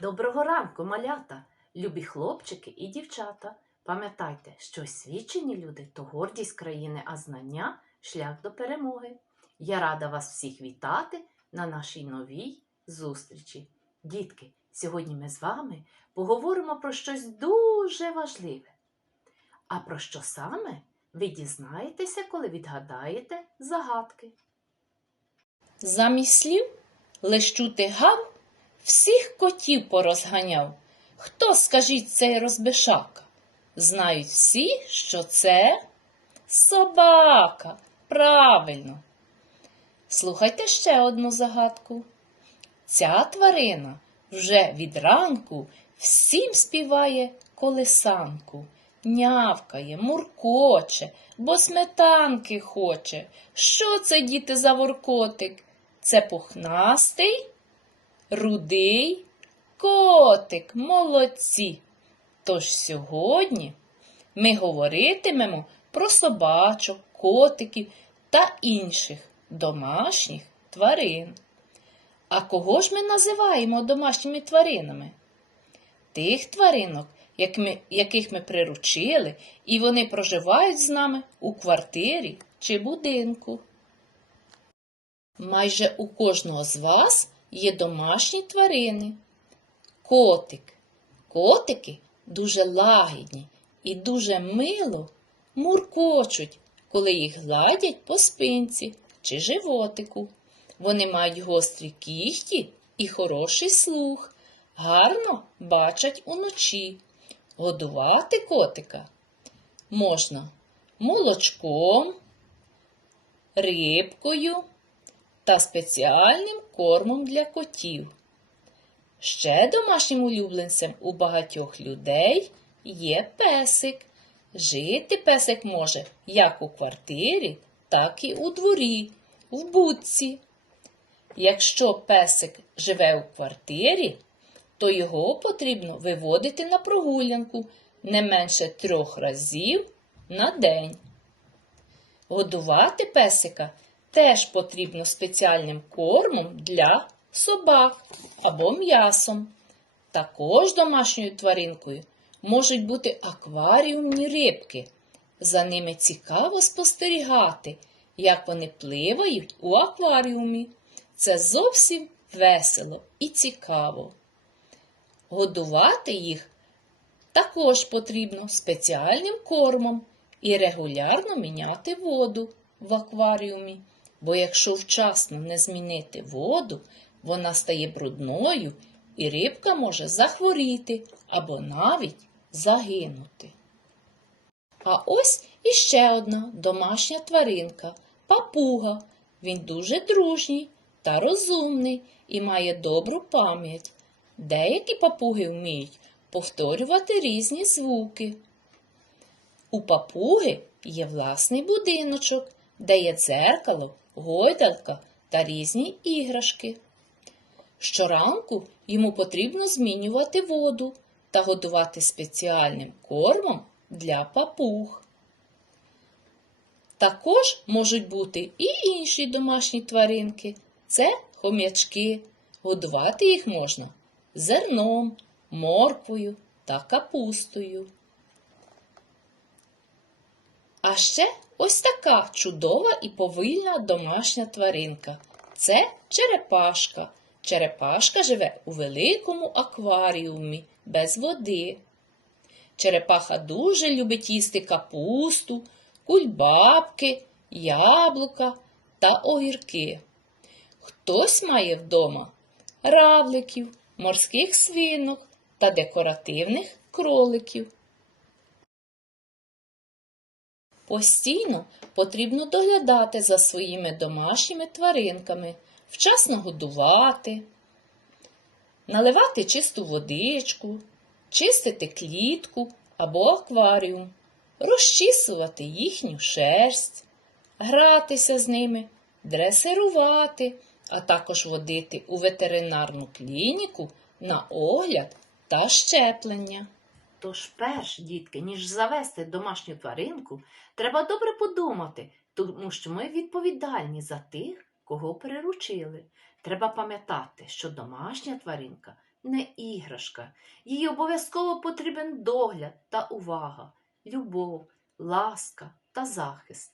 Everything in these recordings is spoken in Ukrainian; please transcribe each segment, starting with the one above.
Доброго ранку, малята, любі хлопчики і дівчата. Пам'ятайте, що освічені люди то гордість країни, а знання шлях до перемоги. Я рада вас всіх вітати на нашій новій зустрічі. Дітки, сьогодні ми з вами поговоримо про щось дуже важливе. А про що саме ви дізнаєтеся, коли відгадаєте загадки. Замість слів лиш гав, всіх котів порозганяв. Хто, скажіть, цей розбишака? Знають всі, що це собака. Правильно. Слухайте ще одну загадку. Ця тварина вже від ранку всім співає колисанку, нявкає, муркоче, бо сметанки хоче. Що це, діти, за воркотик? Це пухнастий, рудий котик, молодці. Тож сьогодні ми говоритимемо про собачок, котиків та інших домашніх тварин. А кого ж ми називаємо домашніми тваринами? Тих тваринок, як ми- яких ми приручили, і вони проживають з нами у квартирі чи будинку. Майже у кожного з вас є домашні тварини. Котик. Котики дуже лагідні і дуже мило муркочуть, коли їх гладять по спинці чи животику. Вони мають гострі кіхті і хороший слух, гарно бачать уночі. Годувати котика можна молочком, рибкою та спеціальним кормом для котів. Ще домашнім улюбленцем у багатьох людей є песик. Жити песик може як у квартирі, так і у дворі, в будці. Якщо песик живе у квартирі, то його потрібно виводити на прогулянку не менше трьох разів на день. Годувати песика теж потрібно спеціальним кормом для собак або м'ясом. Також домашньою тваринкою можуть бути акваріумні рибки. За ними цікаво спостерігати, як вони пливають у акваріумі. Це зовсім весело і цікаво. Годувати їх також потрібно спеціальним кормом і регулярно міняти воду в акваріумі, бо якщо вчасно не змінити воду, вона стає брудною і рибка може захворіти або навіть загинути. А ось іще одна домашня тваринка папуга. Він дуже дружній та розумний і має добру пам'ять. Деякі папуги вміють повторювати різні звуки. У папуги є власний будиночок, де є дзеркало, гойдалка та різні іграшки. Щоранку йому потрібно змінювати воду та годувати спеціальним кормом для папуг. Також можуть бути і інші домашні тваринки це хом'ячки. Годувати їх можна зерном, морквою та капустою. А ще ось така чудова і повільна домашня тваринка. Це черепашка. Черепашка живе у великому акваріумі без води. Черепаха дуже любить їсти капусту, кульбабки, яблука та огірки. Хтось має вдома равликів, морських свинок та декоративних кроликів. Постійно потрібно доглядати за своїми домашніми тваринками, вчасно годувати, наливати чисту водичку, чистити клітку або акваріум, розчісувати їхню шерсть, гратися з ними, дресирувати, а також водити у ветеринарну клініку на огляд та щеплення. Тож перш, дітки, ніж завести домашню тваринку, треба добре подумати, тому що ми відповідальні за тих, кого приручили. Треба пам'ятати, що домашня тваринка не іграшка. Їй обов'язково потрібен догляд та увага, любов, ласка та захист.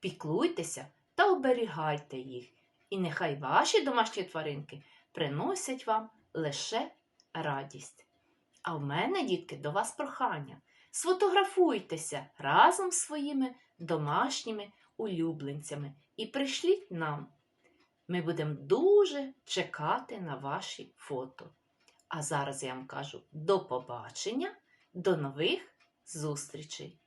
Піклуйтеся та оберігайте їх, і нехай ваші домашні тваринки приносять вам лише радість. А в мене, дітки, до вас прохання. Сфотографуйтеся разом з своїми домашніми улюбленцями і пришліть нам. Ми будемо дуже чекати на ваші фото. А зараз я вам кажу до побачення, до нових зустрічей!